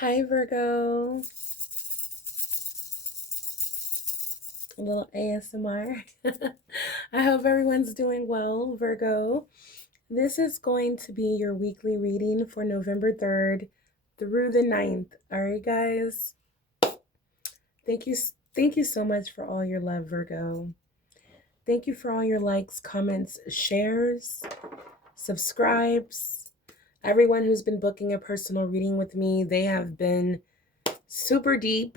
Hi, Virgo. A little ASMR. I hope everyone's doing well, Virgo. This is going to be your weekly reading for November 3rd through the 9th. All right, guys. Thank you. Thank you so much for all your love, Virgo. Thank you for all your likes, comments, shares, subscribes. Everyone who's been booking a personal reading with me, they have been super deep.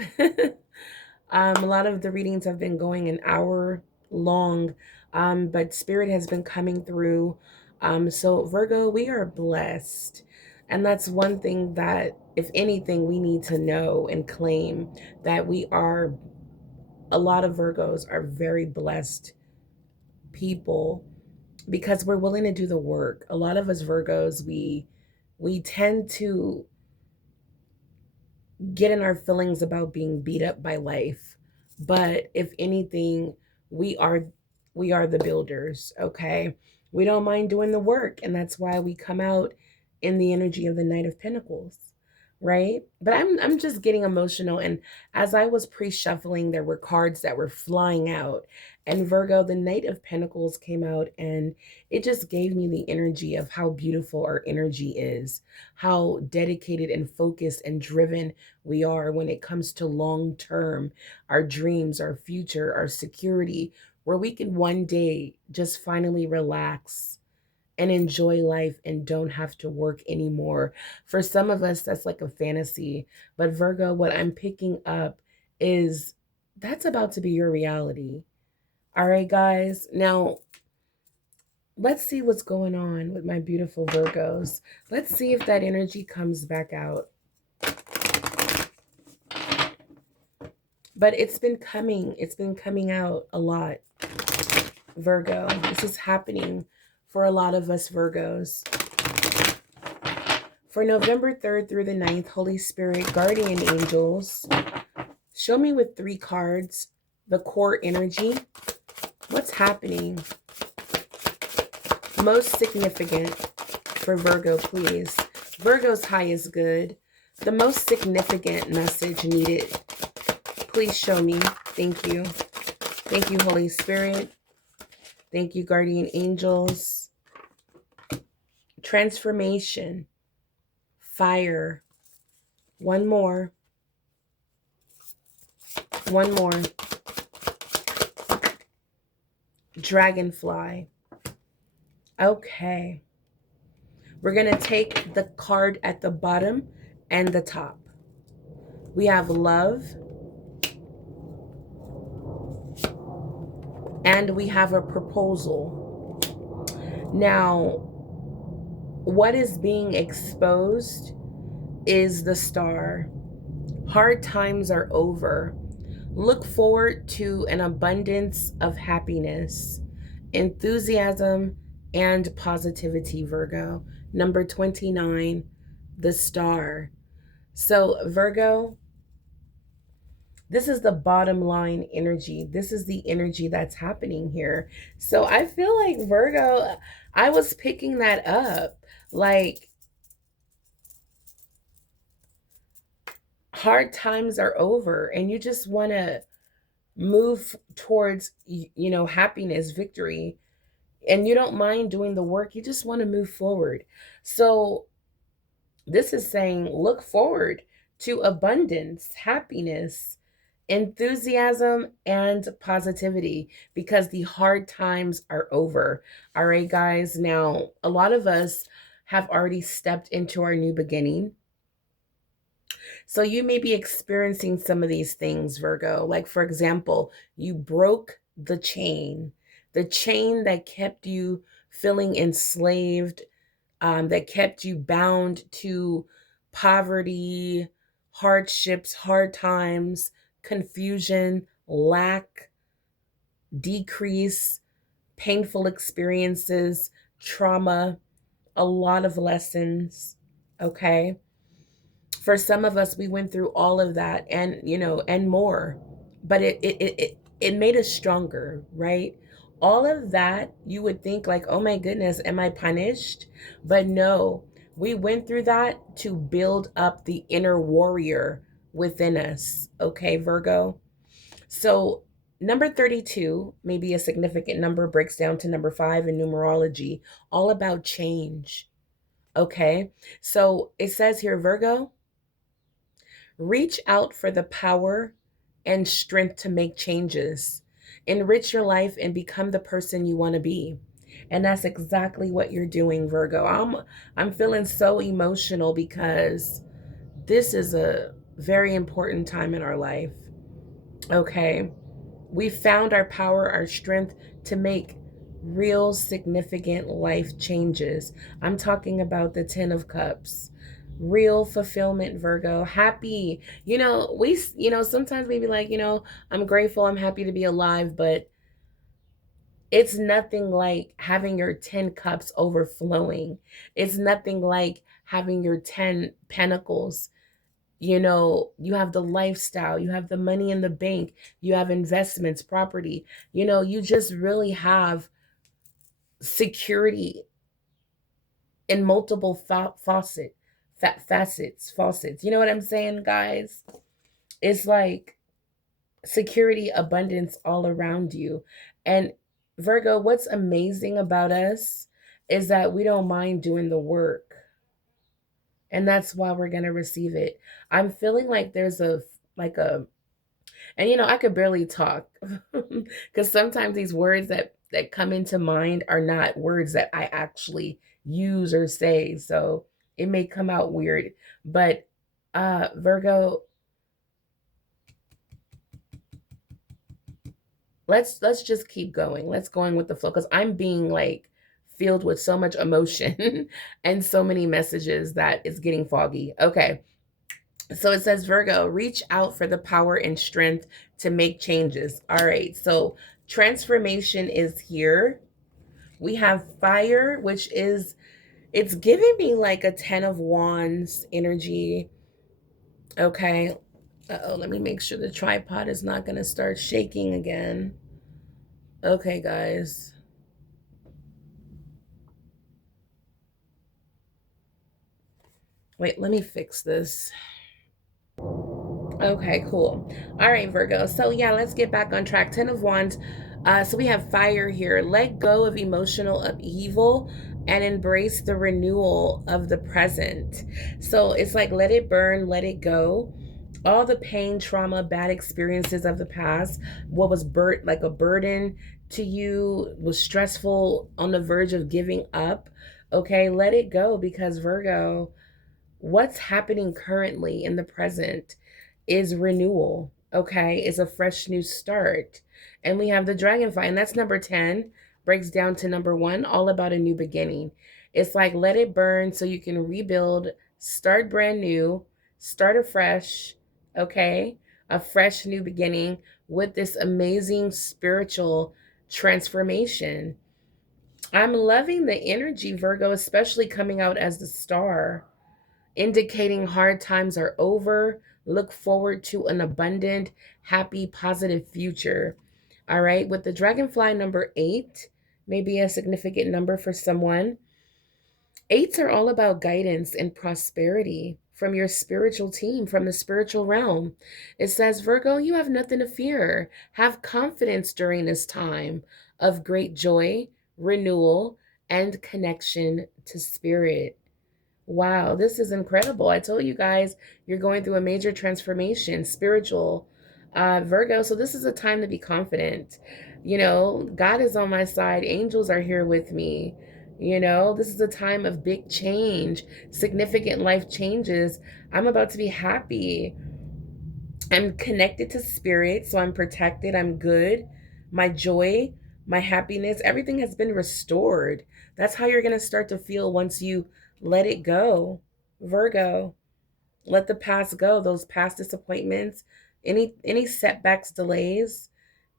A lot of the readings have been going an hour long, but Spirit has been coming through. So, Virgo, we are blessed. And that's one thing that, if anything, we need to know and claim that we are, a lot of Virgos are very blessed people because we're willing to do the work. A lot of us Virgos, we tend to get in our feelings about being beat up by life. But if anything, we are we are the builders, okay? We don't mind doing the work, and that's why we come out in the energy of the Knight of Pentacles, right? But I'm just getting emotional, and as I was pre-shuffling, there were cards that were flying out, and Virgo, the Knight of Pentacles came out, and it just gave me the energy of how beautiful our energy is, how dedicated and focused and driven we are when it comes to long term, our dreams, our future, our security, where we can one day just finally relax and enjoy life and don't have to work anymore. For some of us, that's like a fantasy. But Virgo, what I'm picking up is that's about to be your reality. All right, guys. Now, let's see what's going on with my beautiful Virgos. Let's see if that energy comes back out. But it's been coming out a lot, Virgo. This is happening for a lot of us Virgos. For November 3rd through the 9th, Holy Spirit, guardian angels, show me with 3 cards the core energy. What's happening? Most significant for Virgo, please. Virgo's high is good. The most significant message needed. Please show me. Thank you. Thank you, Holy Spirit. Thank you, guardian angels. Transformation. Fire. One more. One more. Dragonfly. Okay. We're going to take the card at the bottom and the top. We have love. And we have a proposal. Now, what is being exposed is the star. Hard times are over. Look forward to an abundance of happiness, enthusiasm, and positivity, Virgo. Number 29, the star. So, Virgo, this is the bottom line energy. This is the energy that's happening here. So I feel like Virgo, I was picking that up. Like, hard times are over and you just want to move towards, happiness, victory, and you don't mind doing the work. You just want to move forward. So this is saying look forward to abundance, happiness, enthusiasm, and positivity because the hard times are over. All right, guys. Now, a lot of us have already stepped into our new beginning. So you may be experiencing some of these things, Virgo. Like, for example, you broke the chain that kept you feeling enslaved, that kept you bound to poverty, hardships, hard times, confusion, lack, decrease, painful experiences, trauma, a lot of lessons. Okay. For some of us, we went through all of that and more, but it made us stronger, right? All of that, you would think like, oh my goodness, am I punished? But no, We went through that to build up the inner warrior within us. Okay, Virgo? So, number 32, maybe a significant number, breaks down to number 5 in numerology, all about change. Okay? So, it says here, Virgo, reach out for the power and strength to make changes. Enrich your life and become the person you want to be. And that's exactly what you're doing, Virgo. I'm feeling so emotional because this is a very important time in our life. Okay? We found our power, our strength to make real significant life changes. I'm talking about the 10 of cups. Real fulfillment, Virgo. Happy. Sometimes we be like, I'm grateful, I'm happy to be alive, but it's nothing like having your 10 cups overflowing. It's nothing like having your 10 pentacles. You have the lifestyle, you have the money in the bank, you have investments, property. You just really have security in multiple faucets. You know what I'm saying, guys? It's like security, abundance all around you. And Virgo, what's amazing about us is that we don't mind doing the work. And that's why we're going to receive it. I'm feeling like there's and I could barely talk because sometimes these words that come into mind are not words that I actually use or say. So it may come out weird. But Virgo, let's just keep going. Let's going with the flow because I'm being like filled with so much emotion and so many messages that it's getting foggy. Okay. So it says, Virgo, reach out for the power and strength to make changes. All right. So transformation is here. We have fire, which is, it's giving me like a 10 of wands energy. Okay. Uh-oh, let me make sure the tripod is not going to start shaking again. Okay, guys. Wait, let me fix this. Okay, cool. All right, Virgo. So yeah, let's get back on track. 10 of Wands. So we have fire here. Let go of emotional upheaval and embrace the renewal of the present. So it's like let it burn, let it go. All the pain, trauma, bad experiences of the past, what was like a burden to you, was stressful, on the verge of giving up. Okay, let it go because Virgo, what's happening currently in the present is renewal, okay? Is a fresh new start. And we have the dragonfly, and that's number 10, breaks down to number 1, all about a new beginning. It's like let it burn so you can rebuild, start brand new, start afresh, okay? A fresh new beginning with this amazing spiritual transformation. I'm loving the energy, Virgo, especially coming out as the star, indicating hard times are over. Look forward to an abundant, happy, positive future. All right, with the dragonfly number 8, maybe a significant number for someone. Eights are all about guidance and prosperity from your spiritual team, from the spiritual realm. It says, Virgo, you have nothing to fear. Have confidence during this time of great joy, renewal, and connection to spirit. Wow, this is incredible. I told you guys you're going through a major transformation, spiritual, Virgo. So this is a time to be confident. God is on my side. Angels are here with me. This is a time of big change, significant life changes. I'm about to be happy. I'm connected to spirit, so I'm protected. I'm good. My joy, my happiness, everything has been restored. That's how you're going to start to feel once you let it go. Virgo, let the past go, those past disappointments, any setbacks, delays,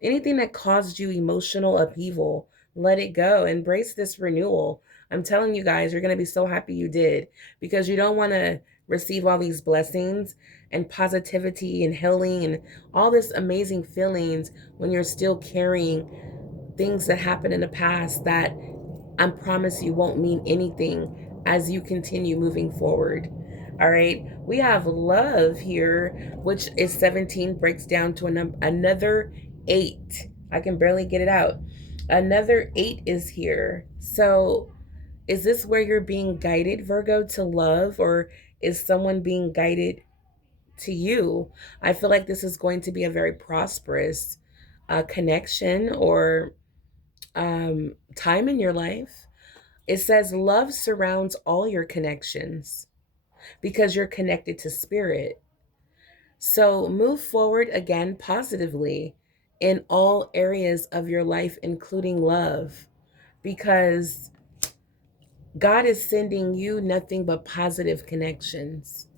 anything that caused you emotional upheaval, let it go. Embrace this renewal. I'm telling you guys, you're going to be so happy you did because you don't want to receive all these blessings and positivity and healing and all this amazing feelings when you're still carrying things that happened in the past that I promise you won't mean anything as you continue moving forward. All right. We have love here, which is 17, breaks down to another 8. I can barely get it out. Another 8 is here. So, is this where you're being guided, Virgo, to love, or is someone being guided to you? I feel like this is going to be a very prosperous connection or time in your life. It says love surrounds all your connections because you're connected to spirit. So move forward again positively in all areas of your life, including love, because God is sending you nothing but positive connections.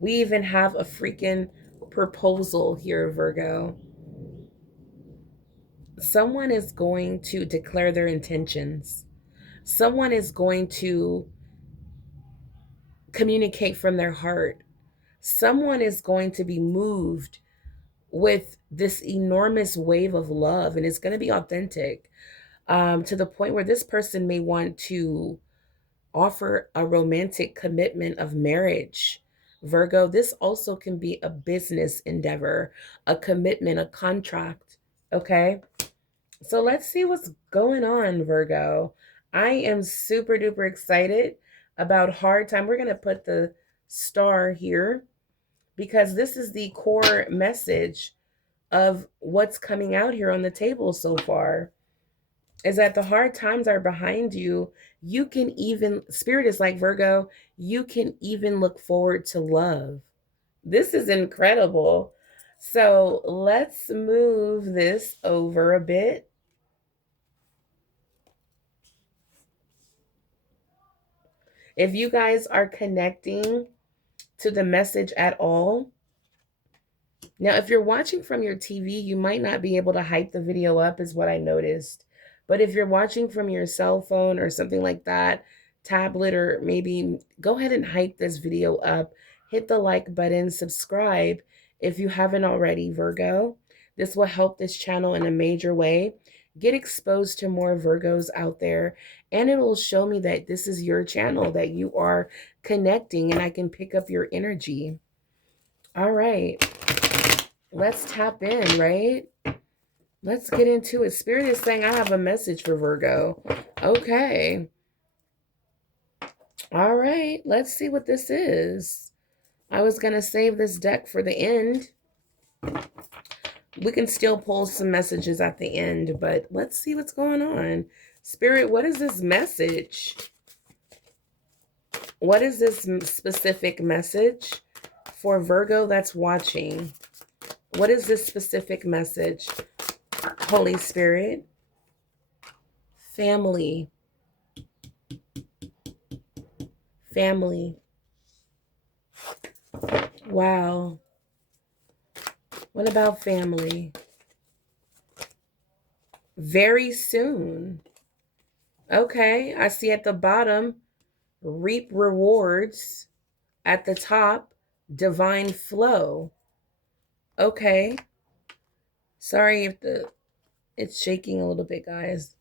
We even have a freaking proposal here, Virgo. Someone is going to declare their intentions. Someone is going to communicate from their heart. Someone is going to be moved with this enormous wave of love, and it's going to be authentic, to the point where this person may want to offer a romantic commitment of marriage. Virgo, this also can be a business endeavor, a commitment, a contract. Okay. So let's see what's going on, Virgo. I am super duper excited about hard time. We're going to put the star here because this is the core message of what's coming out here on the table so far, is that the hard times are behind you. You can even, Spirit is like, Virgo, you can even look forward to love. This is incredible. So let's move this over a bit. If you guys are connecting to the message at all, now, if you're watching from your TV, you might not be able to hype the video up, is what I noticed. But if you're watching from your cell phone or something like that, tablet, or maybe, go ahead and hype this video up. Hit the like button, subscribe if you haven't already, Virgo. This will help this channel in a major way. Get exposed to more Virgos out there, and it will show me that this is your channel, that you are connecting, and I can pick up your energy. All right. Let's tap in, right? Let's get into it. Spirit is saying I have a message for Virgo. Okay. All right. Let's see what this is. I was going to save this deck for the end. We can still pull some messages at the end, but let's see what's going on. Spirit, what is this message? What is this specific message for Virgo that's watching? What is this specific message? Holy Spirit. Family. Family. Wow. What about family? Very soon. Okay, I see at the bottom, reap rewards. At the top, divine flow. Okay. Sorry if it's shaking a little bit, guys.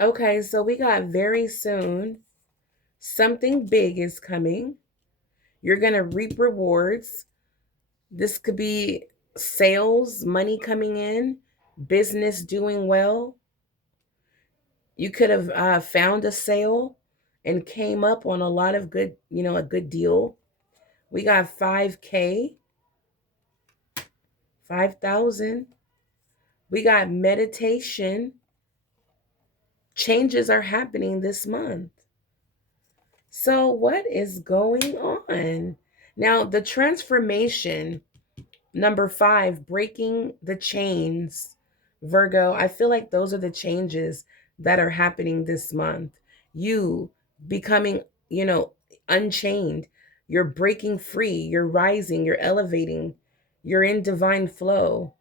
Okay, so we got very soon. Something big is coming. You're going to reap rewards. This could be sales, money coming in, business doing well. You could have found a sale and came up on a lot of good, a good deal. We got 5K, 5,000. We got meditation. Changes are happening this month. So what is going on? Now, the transformation, number 5, breaking the chains. Virgo, I feel like those are the changes that are happening this month. You becoming, unchained. You're breaking free. You're rising. You're elevating. You're in divine flow.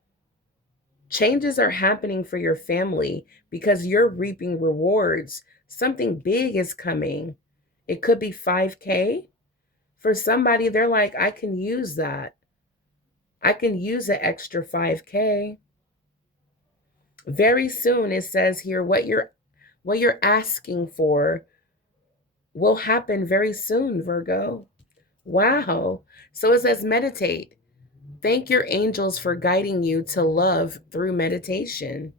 Changes are happening for your family because you're reaping rewards. Something big is coming. It could be 5K. For somebody, they're like, I can use that. I can use an extra 5K. Very soon, it says here, what you're asking for will happen very soon, Virgo. Wow. So it says meditate. Thank your angels for guiding you to love through meditation.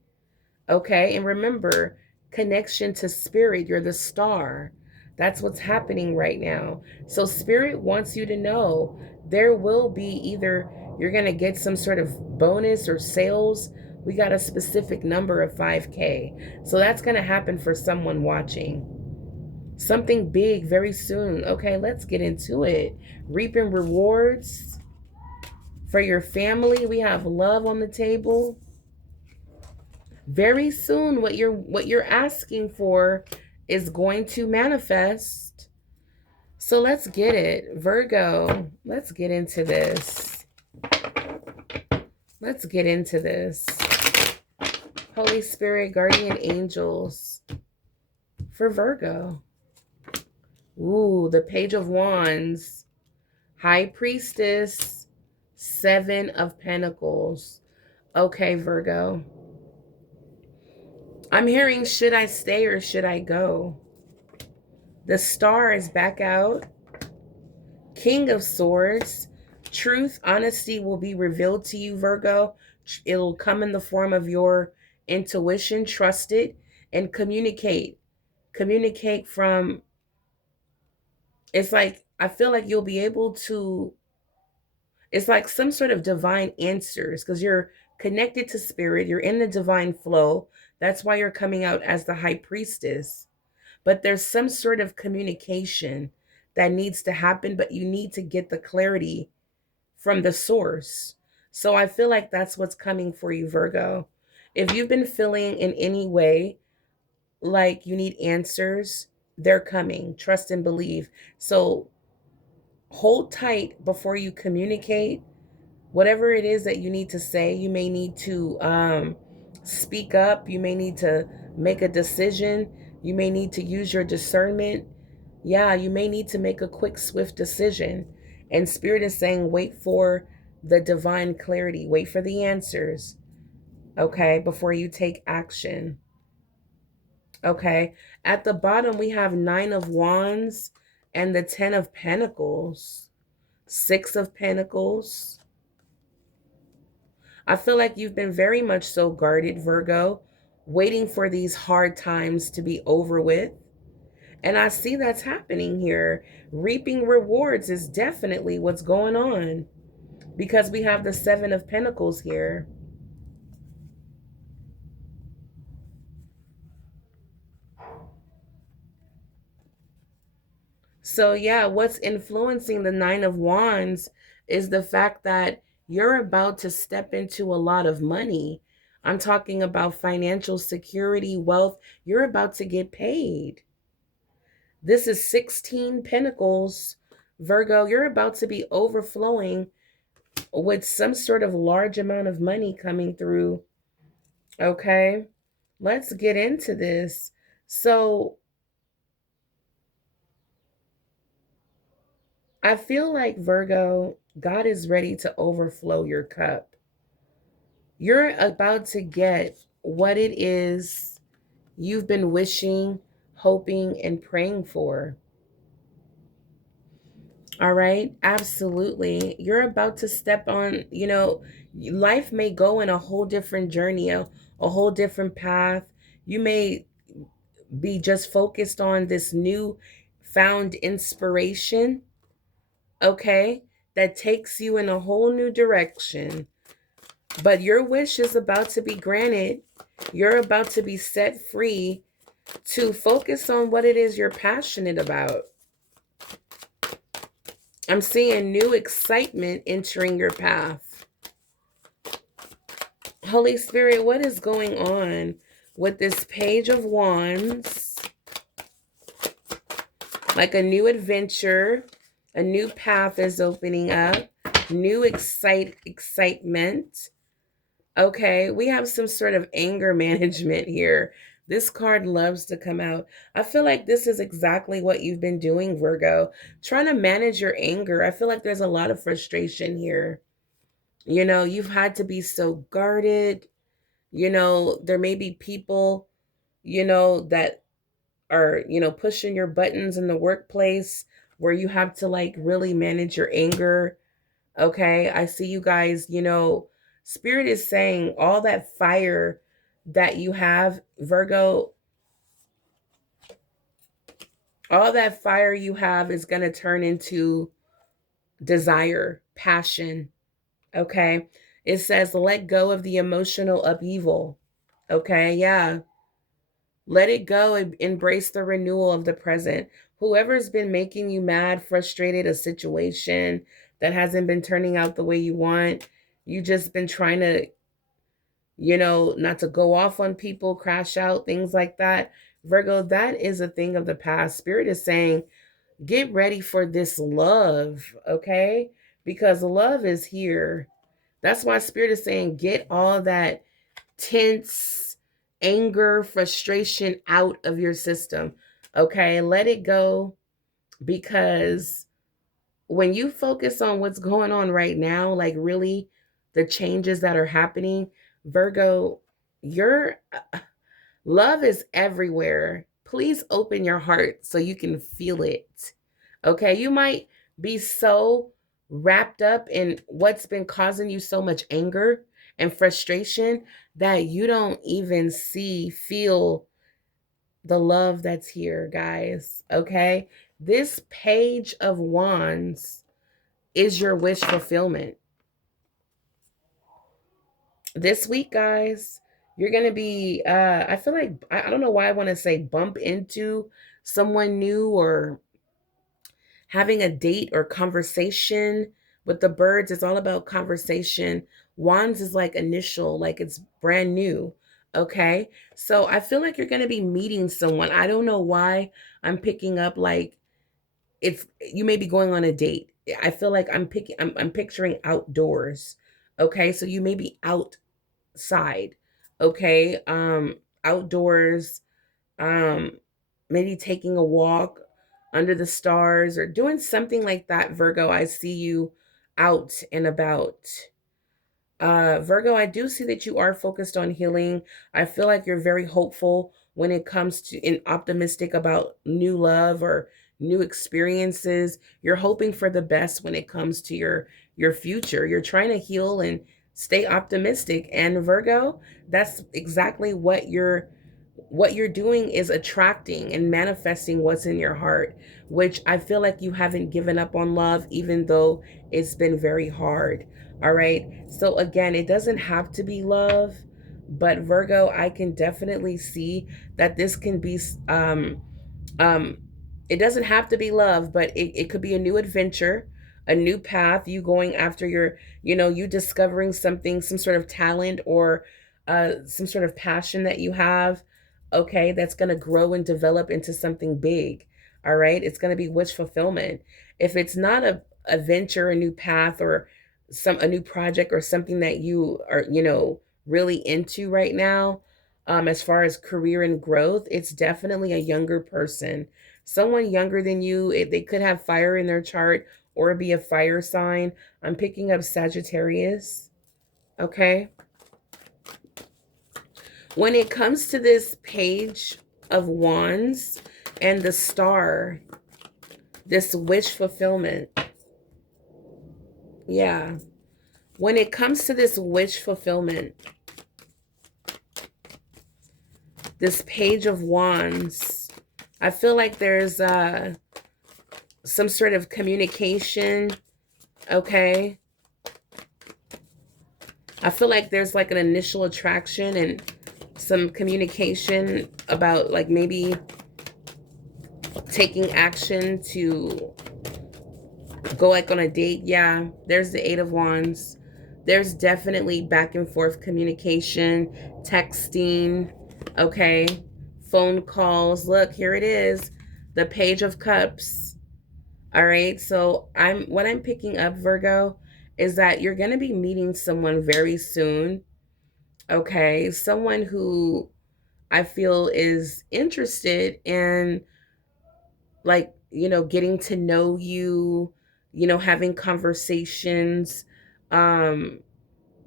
Okay. And remember, connection to spirit, you're the star. That's what's happening right now. So, spirit wants you to know there will be either you're going to get some sort of bonus or sales. We got a specific number of 5K. So, that's going to happen for someone watching. Something big very soon. Okay, let's get into it. Reaping rewards for your family. We have love on the table. Very soon what you're asking for is going to manifest. So let's get it. Virgo, let's get into this. Let's get into this. Holy Spirit, guardian angels for Virgo. Ooh, the Page of Wands. High Priestess, Seven of Pentacles. Okay, Virgo. I'm hearing, should I stay or should I go? The Star is back out. King of Swords. Truth, honesty will be revealed to you, Virgo. It'll come in the form of your intuition. Trust it and communicate. Communicate from, it's like, I feel like you'll be able to, it's like some sort of divine answers because you're connected to spirit, you're in the divine flow. That's why you're coming out as the high priestess. But there's some sort of communication that needs to happen, but you need to get the clarity from the source. So I feel like that's what's coming for you, Virgo. If you've been feeling in any way like you need answers, they're coming. Trust and believe. So hold tight before you communicate whatever it is that you need to say. You may need to speak up. You may need to make a decision. You may need to use your discernment. Yeah, you may need to make a quick, swift decision. And Spirit is saying, wait for the divine clarity, wait for the answers, okay, before you take action. Okay. At the bottom, we have Nine of Wands and the Ten of Pentacles, Six of Pentacles. I feel like you've been very much so guarded, Virgo, waiting for these hard times to be over with. And I see that's happening here. Reaping rewards is definitely what's going on because we have the Seven of Pentacles here. So, yeah, what's influencing the Nine of Wands is the fact that you're about to step into a lot of money. I'm talking about financial security, wealth. You're about to get paid. This is 16 Pentacles. Virgo, you're about to be overflowing with some sort of large amount of money coming through. Okay, let's get into this. So I feel like, Virgo, God is ready to overflow your cup. You're about to get what it is you've been wishing, hoping, and praying for. All right, absolutely. You're about to step on, life may go in a whole different journey, a whole different path. You may be just focused on this new found inspiration, okay, that takes you in a whole new direction. But your wish is about to be granted. You're about to be set free to focus on what it is you're passionate about. I'm seeing new excitement entering your path. Holy Spirit, what is going on with this Page of Wands? Like a new adventure, a new path is opening up, new excitement. Okay, we have some sort of anger management here. This card loves to come out. I feel like this is exactly what you've been doing, Virgo. Trying to manage your anger. I feel like there's a lot of frustration here. You've had to be so guarded. There may be people, that are, pushing your buttons in the workplace where you have to like really manage your anger. Okay. I see you guys, Spirit is saying all that fire that you have, Virgo, all that fire you have is going to turn into desire, passion. Okay. It says, let go of the emotional upheaval. Okay. Yeah. Let it go and embrace the renewal of the present. Whoever's been making you mad, frustrated, a situation that hasn't been turning out the way you want, you just been trying to, not to go off on people, crash out, things like that. Virgo, that is a thing of the past. Spirit is saying, get ready for this love, okay? Because love is here. That's why Spirit is saying, get all that tense anger, frustration out of your system. Okay, let it go, because when you focus on what's going on right now, like really the changes that are happening, Virgo, your love is everywhere. Please open your heart so you can feel it. Okay, you might be so wrapped up in what's been causing you so much anger and frustration that you don't even feel the love that's here, guys. Okay, this page of wands is your wish fulfillment. This week, guys, you're gonna be I feel like I don't know why I want to say bump into someone new, or having a date or conversation. With the birds, it's all about conversation. Wands is like initial, like it's brand new. Okay. So I feel like you're going to be meeting someone. I don't know why I'm picking up like it's, you may be going on a date. I feel like I'm picturing outdoors. Okay. So you may be outside. Okay. Outdoors, um maybe taking a walk under the stars or doing something like that. Virgo, I see you out and about. Virgo, I do see that you are focused on healing. I feel like you're very hopeful when it comes to and optimistic about new love or new experiences. You're hoping for the best when it comes to your future. You're trying to heal and stay optimistic. And Virgo, that's exactly what you're doing, is attracting and manifesting what's in your heart, which I feel like you haven't given up on love, even though it's been very hard. All right. So, again, it doesn't have to be love, but Virgo, I can definitely see that this can be, um, it doesn't have to be love, but it could be a new adventure, a new path, you going after you discovering something, some sort of talent, or some sort of passion that you have. Okay, that's going to grow and develop into something big. All right, it's going to be wish fulfillment. If it's not a venture, a new path, or a new project, or something that you are really into right now, as far as career and growth, it's definitely a younger person, someone younger than you. They could have fire in their chart or be a fire sign. I'm picking up Sagittarius. Okay. When it comes to this page of wands and the star, this wish fulfillment. Yeah. When it comes to this wish fulfillment, this page of wands, I feel like there's some sort of communication. Okay. I feel like there's like an initial attraction and some communication about like maybe taking action to go like on a date. Yeah, there's the Eight of Wands. There's definitely back and forth communication, texting, okay, phone calls. Look, here it is, the Page of Cups. All right, so what I'm picking up, Virgo, is that you're going to be meeting someone very soon. Okay, someone who I feel is interested in, like, getting to know you, having conversations. Um,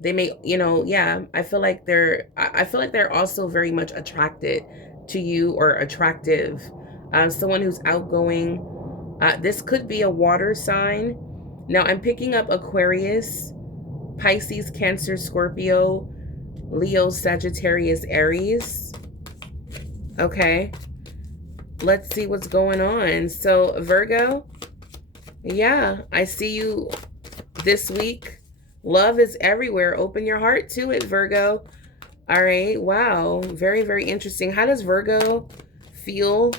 they may, yeah, I feel like they're also very much attracted to you or attractive. Someone who's outgoing. This could be a water sign. Now I'm picking up Aquarius, Pisces, Cancer, Scorpio, Leo, Sagittarius, Aries. Okay, let's see what's going on. So Virgo, yeah, I see you this week. Love is everywhere. Open your heart to it, Virgo. All right. Wow. Very, very interesting. How does Virgo feel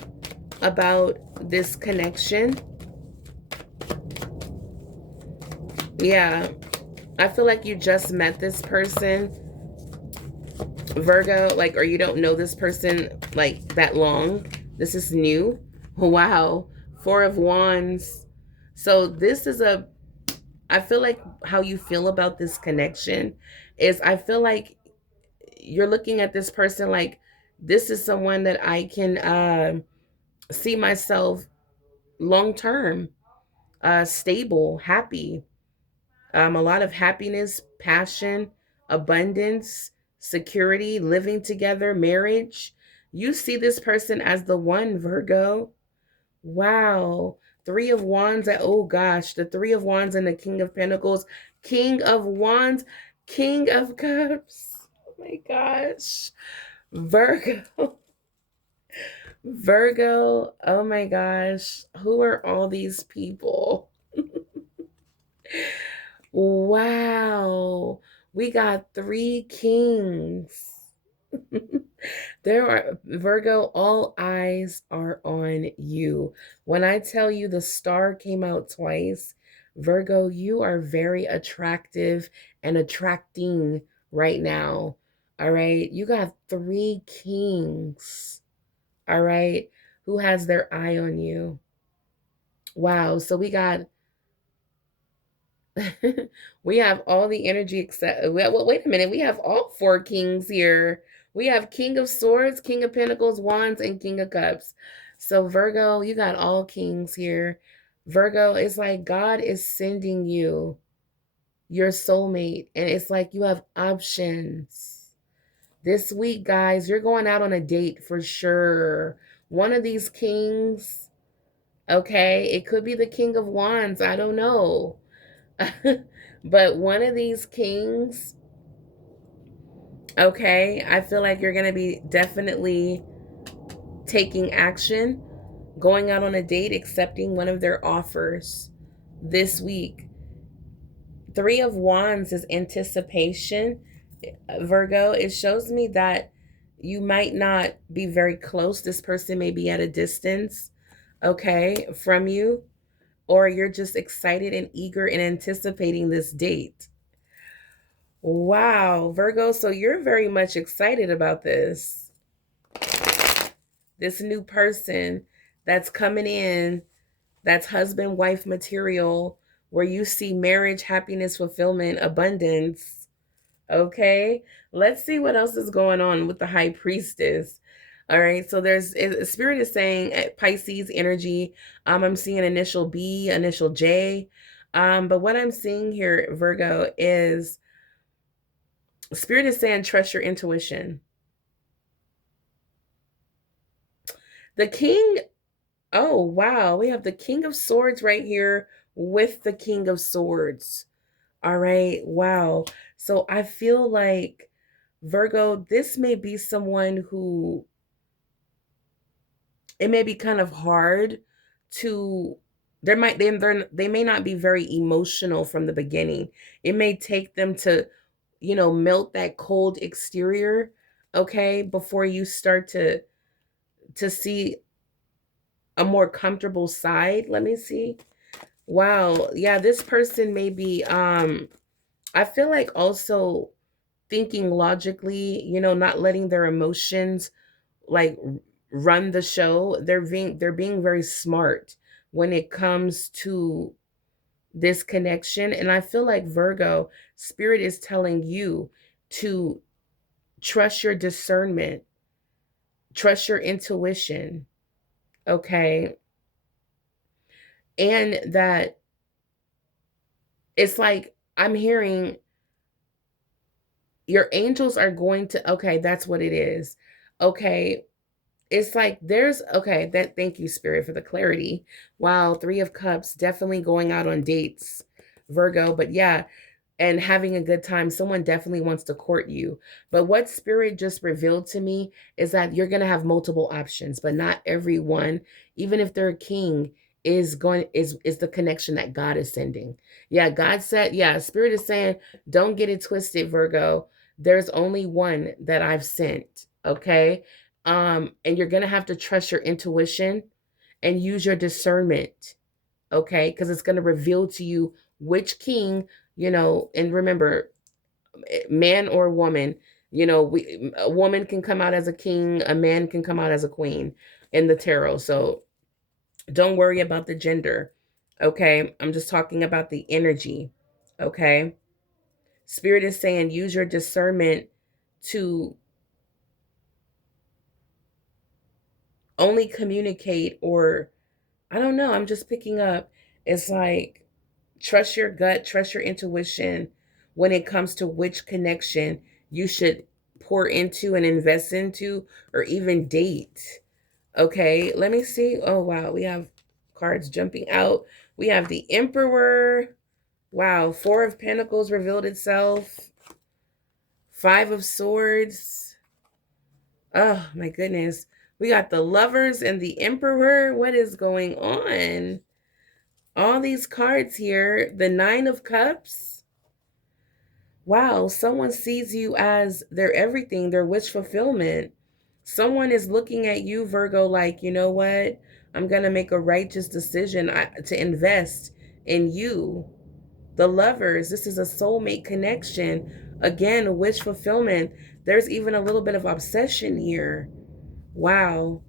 about this connection? Yeah. I feel like you just met this person, Virgo, like, or you don't know this person like that long. This is new. Wow. Four of Wands. So this is I feel like how you feel about this connection is I feel like you're looking at this person like this is someone that I can see myself long term, stable, happy, a lot of happiness, passion, abundance, security, living together, marriage. You see this person as the one, Virgo. Wow. Three of Wands. Oh gosh, the Three of Wands and the King of Pentacles, King of Wands, King of Cups. Oh my gosh. Virgo. Virgo. Oh my gosh. Who are all these people? Wow. We got three kings. There are, Virgo, all eyes are on you. When I tell you the star came out twice, Virgo, you are very attractive and attracting right now. All right. You got three kings. All right. Who has their eye on you? Wow. So we got we have all the energy except well, wait a minute, we have all four kings here. We have King of Swords, King of Pentacles, Wands, and King of Cups. So Virgo, you got all kings here. Virgo, it's like God is sending you your soulmate, and it's like you have options this week, guys. You're going out on a date for sure. One of these kings, okay, it could be the King of Wands, I don't know. But one of these kings, okay, I feel like you're going to be definitely taking action, going out on a date, accepting one of their offers this week. Three of Wands is anticipation. Virgo, it shows me that you might not be very close. This person may be at a distance, okay, from you, or you're just excited and eager and anticipating this date. Wow, Virgo, so you're very much excited about this new person that's coming in, that's husband wife material, where you see marriage, happiness, fulfillment, abundance. Okay, let's see what else is going on with the high priestess. All right, so there's spirit is saying Pisces energy. I'm seeing initial B, initial J. But what I'm seeing here, Virgo, is spirit is saying trust your intuition. The king, oh wow, we have the King of Swords right here with the King of Swords. All right, wow. So I feel like Virgo, this may be someone who it may be kind of hard to they may not be very emotional from the beginning. It may take them to, melt that cold exterior, okay, before you start to see a more comfortable side. Let me see. Wow. Yeah, this person may be I feel like also thinking logically, not letting their emotions like run the show. They're being very smart when it comes to this connection. And I feel like Virgo, spirit is telling you to trust your discernment, trust your intuition, okay? And that it's like I'm hearing your angels are going to, okay, that's what it is. Okay, it's like there's okay, that thank you, Spirit, for the clarity. Wow, Three of Cups, definitely going out on dates, Virgo. But yeah, and having a good time. Someone definitely wants to court you. But what Spirit just revealed to me is that you're going to have multiple options, but not everyone, even if they're a king, is the connection that God is sending. Yeah, God said, yeah, Spirit is saying, don't get it twisted, Virgo. There's only one that I've sent, okay? And you're going to have to trust your intuition and use your discernment, okay? Because it's going to reveal to you which king, and remember, man or woman, a woman can come out as a king, a man can come out as a queen in the tarot. So don't worry about the gender, okay? I'm just talking about the energy, okay? Spirit is saying use your discernment to only communicate, or I don't know, I'm just picking up. It's like trust your gut, trust your intuition when it comes to which connection you should pour into and invest into or even date. Okay, let me see. Oh, wow. We have cards jumping out. We have the Emperor. Wow. Four of Pentacles revealed itself. Five of Swords. Oh, my goodness. We got the Lovers and the Emperor. What is going on? All these cards here. The Nine of Cups. Wow, someone sees you as their everything, their wish fulfillment. Someone is looking at you, Virgo, like, you know what? I'm going to make a righteous decision to invest in you. The Lovers, this is a soulmate connection. Again, wish fulfillment. There's even a little bit of obsession here. Wow.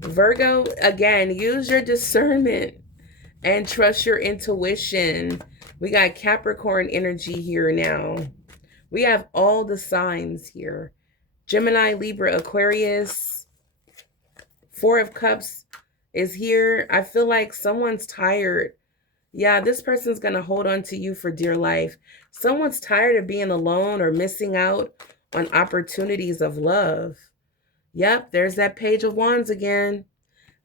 Virgo, again, use your discernment and trust your intuition. We got Capricorn energy here now. We have all the signs here. Gemini, Libra, Aquarius. Four of Cups is here. I feel like someone's tired. Yeah, this person's going to hold on to you for dear life. Someone's tired of being alone or missing out on opportunities of love. Yep, there's that Page of Wands again.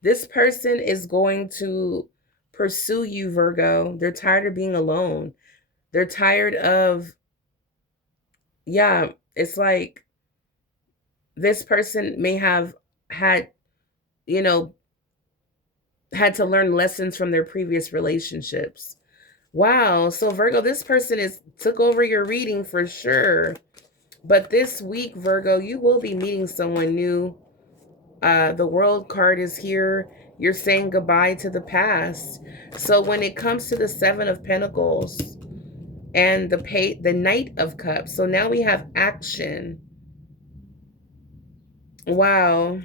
This person is going to pursue you, Virgo. They're tired of being alone. They're tired of, yeah, it's like this person may have had, you know, had to learn lessons from their previous relationships. Wow. So Virgo, this person took over your reading for sure. But this week, Virgo, you will be meeting someone new. The World card is here. You're saying goodbye to the past. So when it comes to the Seven of Pentacles and the Knight of Cups, so now we have action. Wow.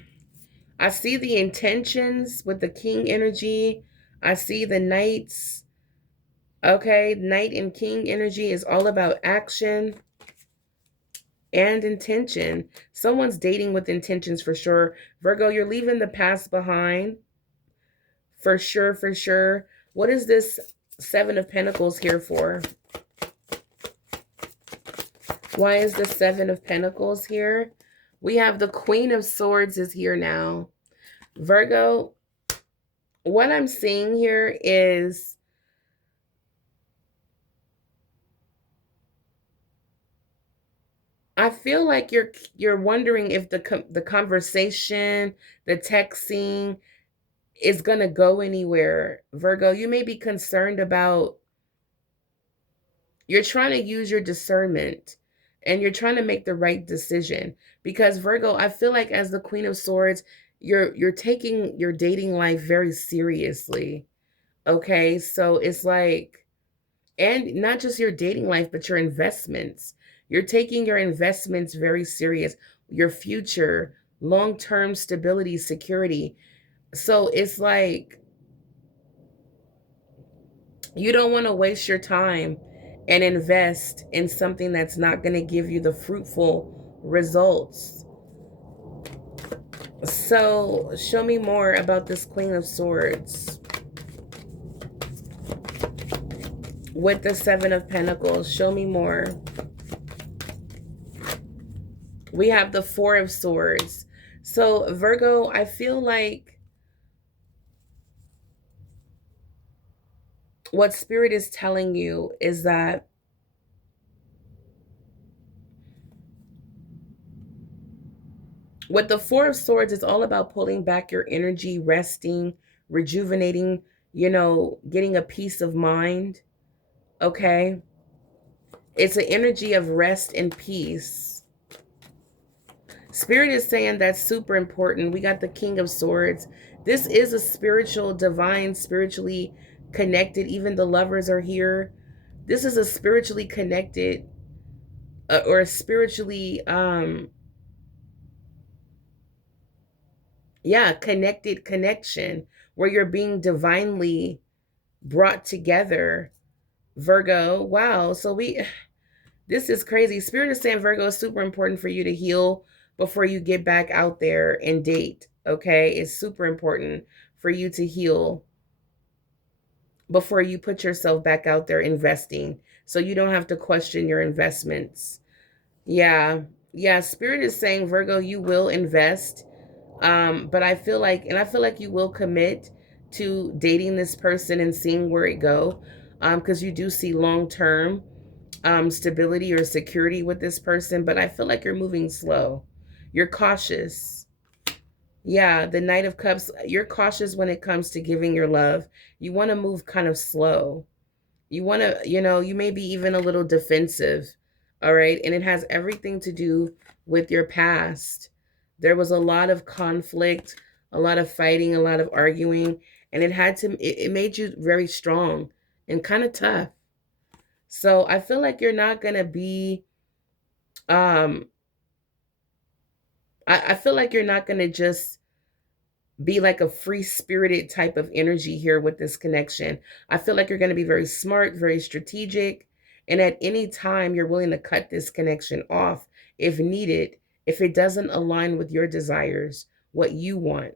I see the intentions with the King energy. I see the Knights. Okay, Knight and King energy is all about action and intention. Someone's dating with intentions for sure. Virgo, you're leaving the past behind. For sure, for sure. What is this Seven of Pentacles here for? Why is the Seven of Pentacles here? We have the Queen of Swords is here now. Virgo, what I'm seeing here is I feel like you're wondering if the conversation, the texting is going to go anywhere. Virgo, you may be concerned about, you're trying to use your discernment and you're trying to make the right decision because Virgo, I feel like as the Queen of Swords, you're taking your dating life very seriously. Okay? So it's like, and not just your dating life, but your investments. You're taking your investments very serious, your future, long-term stability, security. So it's like you don't want to waste your time and invest in something that's not going to give you the fruitful results. So show me more about this Queen of Swords with the Seven of Pentacles. Show me more. We have the Four of Swords. So, Virgo, I feel like what Spirit is telling you is that with the Four of Swords, it's all about pulling back your energy, resting, rejuvenating, getting a peace of mind. Okay. It's an energy of rest and peace. Spirit is saying that's super important. We got the King of Swords. This is a spiritual, divine, spiritually connected. Even the lovers are here. This is a spiritually connected or a spiritually, yeah, connected connection where you're being divinely brought together. Virgo, wow. So this is crazy. Spirit is saying Virgo is super important for you to heal before you get back out there and date. Okay. It's super important for you to heal before you put yourself back out there investing so you don't have to question your investments. Yeah. Yeah. Spirit is saying, Virgo, you will invest. But I feel like you will commit to dating this person and seeing where it go. Because you do see long term stability or security with this person, but I feel like you're moving slow. You're cautious. Yeah, the Knight of Cups, you're cautious when it comes to giving your love. You want to move kind of slow. You want to, you may be even a little defensive. All right. And it has everything to do with your past. There was a lot of conflict, a lot of fighting, a lot of arguing, and it made you very strong and kind of tough. So I feel like you're not going to be, um, I feel like you're not going to just be like a free spirited type of energy here with this connection. I feel like you're going to be very smart, very strategic. And at any time, you're willing to cut this connection off if needed, if it doesn't align with your desires, what you want.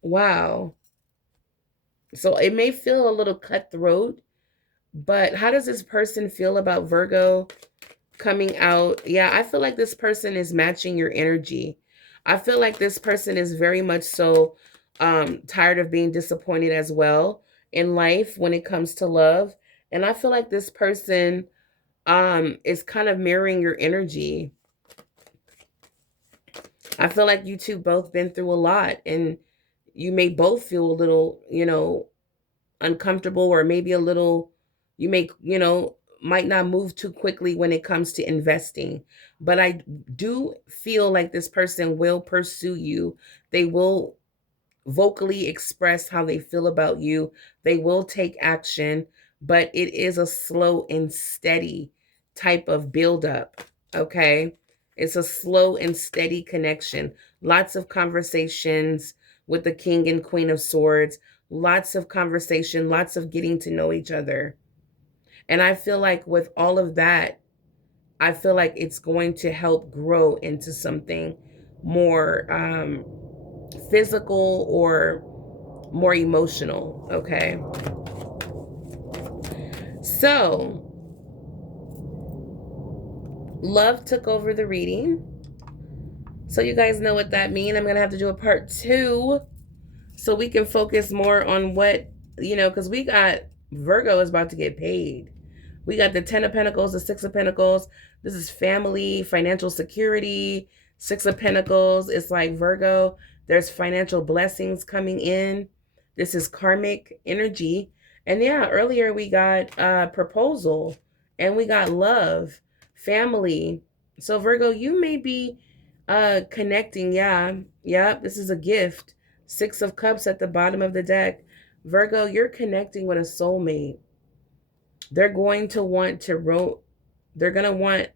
Wow. So it may feel a little cutthroat, but how does this person feel about Virgo coming out? Yeah, I feel like this person is matching your energy. I feel like this person is very much so tired of being disappointed as well in life when it comes to love. And I feel like this person is kind of mirroring your energy. I feel like you two both been through a lot and you may both feel a little, uncomfortable or maybe a little you may might not move too quickly when it comes to investing, but I do feel like this person will pursue you. They will vocally express how they feel about you. They will take action, but it is a slow and steady type of buildup. Okay. It's a slow and steady connection. Lots of conversations with the King and Queen of Swords, lots of conversation, lots of getting to know each other. And I feel like with all of that, I feel like it's going to help grow into something more physical or more emotional. Okay. So, love took over the reading. So, you guys know what that means. I'm going to have to do a part 2 so we can focus more on what, because we got Virgo is about to get paid. We got the 10 of Pentacles, the 6 of Pentacles. This is family, financial security, 6 of Pentacles. It's like Virgo, there's financial blessings coming in. This is karmic energy. And yeah, earlier we got proposal and we got love, family. So Virgo, you may be connecting. Yeah. Yeah, this is a gift. 6 of Cups at the bottom of the deck. Virgo, you're connecting with a soulmate. They're going to want they're going to want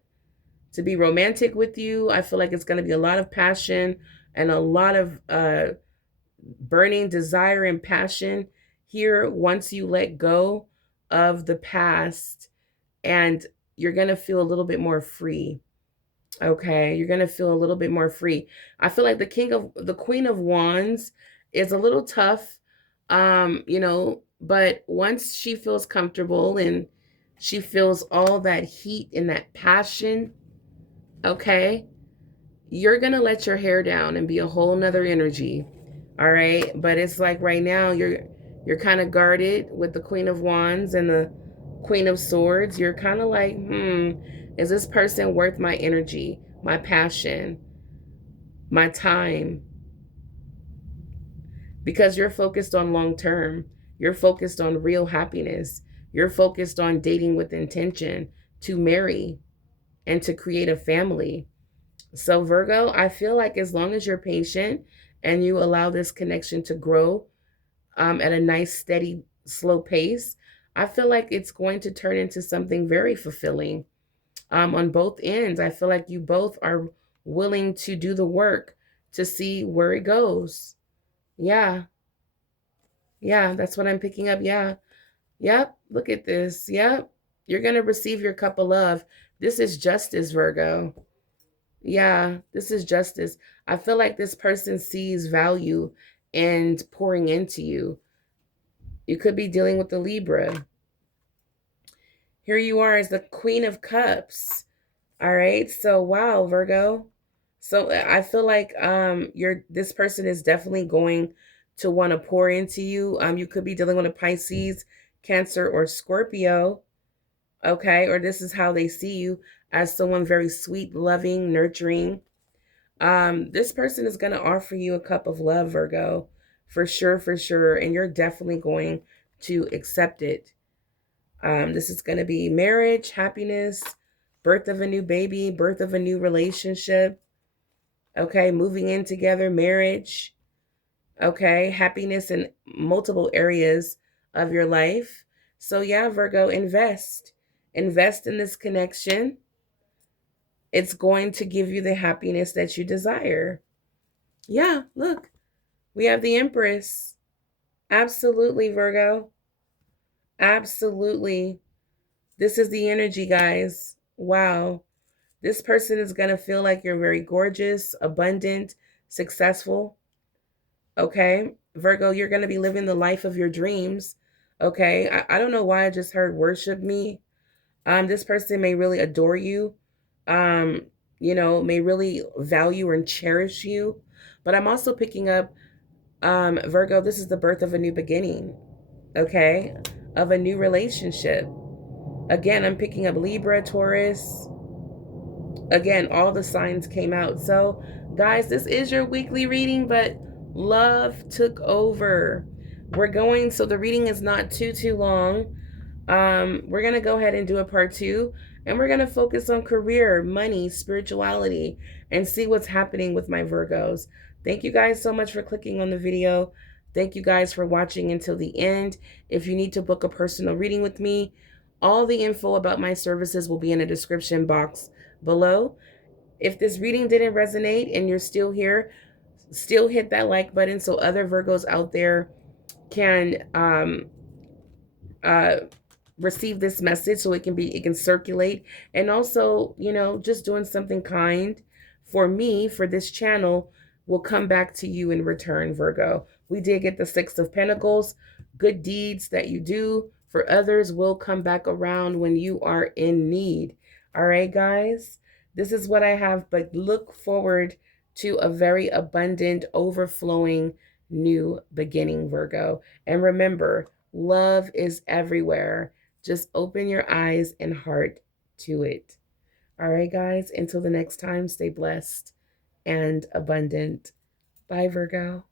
to be romantic with you. I feel like it's going to be a lot of passion and a lot of burning desire and passion here once you let go of the past, and you're going to feel a little bit more free. Okay, you're going to feel a little bit more free. I feel like the Queen of Wands is a little tough, but once she feels comfortable and she feels all that heat and that passion, okay, you're gonna let your hair down and be a whole nother energy. All right. But it's like right now you're kind of guarded with the Queen of Wands and the Queen of Swords. You're kind of like, is this person worth my energy, my passion, my time? Because you're focused on long term. You're focused on real happiness. You're focused on dating with intention to marry and to create a family. So, Virgo, I feel like as long as you're patient and you allow this connection to grow at a nice, steady, slow pace, I feel like it's going to turn into something very fulfilling on both ends. I feel like you both are willing to do the work to see where it goes. Yeah, yeah, that's what I'm picking up. Yeah, yep, look at this. Yep, you're going to receive your cup of love. This is justice, Virgo. Yeah, this is justice. I feel like this person sees value and pouring into you. You could be dealing with the Libra. Here you are as the Queen of Cups. All right. So wow, Virgo. So I feel like you're this person is definitely going to want to pour into you. You could be dealing with a Pisces, Cancer, or Scorpio. Okay, or this is how they see you as someone very sweet, loving, nurturing. This person is going to offer you a cup of love, Virgo, for sure, and you're definitely going to accept it. This is going to be marriage, happiness, birth of a new baby, birth of a new relationship. Okay, moving in together, marriage. Okay, happiness in multiple areas of your life. So yeah, Virgo, invest in this connection. It's going to give you the happiness that you desire. Yeah, look, we have the Empress. Absolutely, Virgo. Absolutely. This is the energy, guys. Wow. This person is going to feel like you're very gorgeous, abundant, successful. Okay. Virgo, you're going to be living the life of your dreams. Okay. I don't know why I just heard worship me. This person may really adore you. Um, may really value and cherish you. But I'm also picking up Virgo, this is the birth of a new beginning, okay? Of a new relationship. Again, I'm picking up Libra, Taurus. Again, all the signs came out. So, guys, this is your weekly reading, but love took over. So the reading is not too long. We're going to go ahead and do a part 2, and we're going to focus on career, money, spirituality, and see what's happening with my Virgos. Thank you guys so much for clicking on the video. Thank you guys for watching until the end. If you need to book a personal reading with me, all the info about my services will be in the description box below. If this reading didn't resonate and you're still here, still hit that like button so other Virgos out there can uh, receive this message, so it can circulate. And also, just doing something kind for me, for this channel, will come back to you in return, Virgo. We did get the Six of Pentacles. Good deeds that you do for others will come back around when you are in need. All right, guys, this is what I have, but look forward to a very abundant, overflowing new beginning, Virgo. And remember, love is everywhere. Just open your eyes and heart to it. All right, guys, until the next time, stay blessed and abundant. Bye, Virgo.